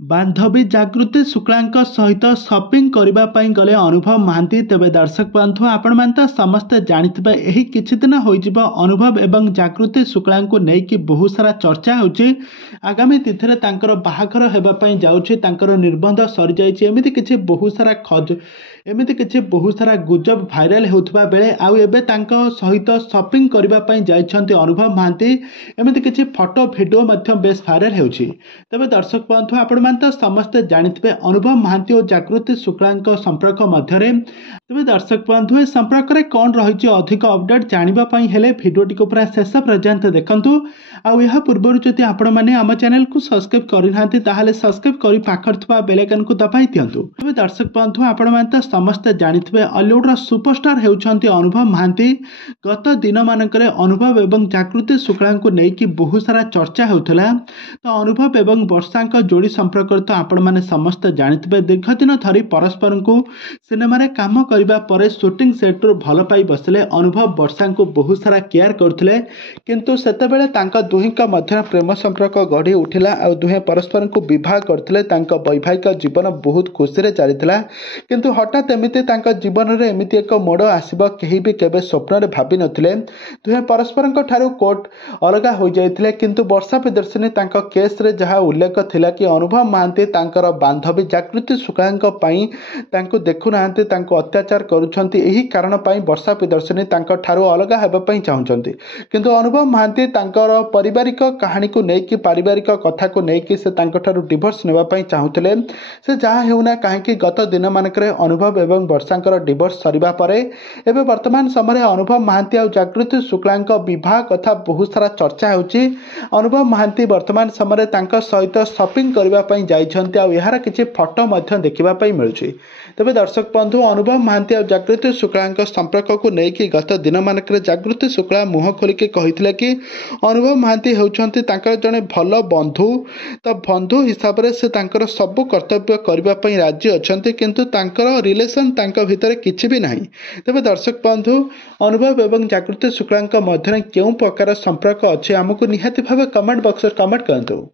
बांधवी जागृति शुक्ला सहित सपिंग करने गले अनुभव महांती। तेज दर्शक बंधु आपण मैंने तो समस्ते जाथे यही किछि दिन हो अनुभव एवं जागृति शुक्ला नहीं बहुत सारा चर्चा होची। आगामी तिथि बाहाघर होगापी जाऊँगी निर्बंध सरी जामती किसी बहुत सारा एमती किसी बहुत सारा गुजब भाइराल होता बेले आउ एबे सहित सपिंग करने जाइछन्ति अनुभव महांती। एमती किसी फोटो भिडियो बेस भाइराल होची। तेज दर्शक बंधु आपण तो समस्ते जाथे अनुभव महांती और जागृति शुक्ला संपर्क मध्य। तेज दर्शक बंधु ए संपर्क में कौन रही अधिक अपडेट जानापी हेले भिडियोटी को पूरा शेष पर्यंत देखूँ। आउ पूर्व जदि आपण मैंने आम चैनल को सब्सक्राइब करना ताहले सब्सक्राइब कर पाखर बेल आइकन को दबाई दिंतु। तेज दर्शक बंधु आपण मैंने समस्ते जाथे हॉलीवुड सुपरस्टार होती अनुभव महांती। गत दिन मानक अनुभव एवं जागृति शुक्ला को लेकिन बहुत सारा चर्चा होता। तो अनुभव एवं वर्षा जोड़ी संपर्क तो आपण मैंने समस्ते जाथे दीर्घ दिन धरी परस्पर को सिनेमा काम करने पर शूटिंग सेट्रु भल पाई बसले अनुभव वर्षा को बहुत सारा केयर करते। किंतु सेतेबेले दुहीं मध्य प्रेम संपर्क गढ़ी उठिला और दुहे परस्पर को विवाह करते। वैवाहिक जीवन बहुत खुशी चली किंतु हठात एमती जीवन में एमती एक मोड़ आसब कहीं भी केवे स्वप्न भावी नथिले। दुहे परस्पर कोर्ट अलग हो जाते किंतु वर्षा प्रियदर्शिनी केस रे जहाँ उल्लेख थिला कि अनुभव महांती बांधवी जागृति शुक्ला देखुना अत्याचार करुछंती। यही कारण वर्षा प्रियदर्शिनी अलग होगापी चाहते किंतु अनुभव महांती पारिवारिक कहानी को लेकिन पारिवारिक कथा को लेकिन से डिवोर्स नेबापी चाहूले। से जहाँ होना कहीं गत दिन मानक अनुभव एवं वर्षांकर डिवोर्स सरिबा परे एवं वर्तमान समय अनुभव महांती और जागृति शुक्ला विवाह कथा बहुत सारा चर्चा होची। अनुभव महांती वर्तमान समय सहित सपिंग करने जाइछन्ति और यार किसी फोटो देखा मिलूँ। तेज दर्शक बंधु अनुभव महांती और जागृति शुक्ला संपर्क को लेकिन गत दिन मानक जागृति शुक्ला मुह खोलिकी कही कि अनुभव महांती होउछन्ति जड़े भल बंधु। तो बंधु हिसाब से सबू कर्तव्य करने राजी अच्छा किंतु रिलेशन भितर किसी भी नहीं। तेज दर्शक बंधु अनुभव एवं जागृति शुक्ला मध्य क्यों प्रकार संपर्क अच्छे आमको निहाती भाव कमेंट बॉक्स कमेंट करंतु।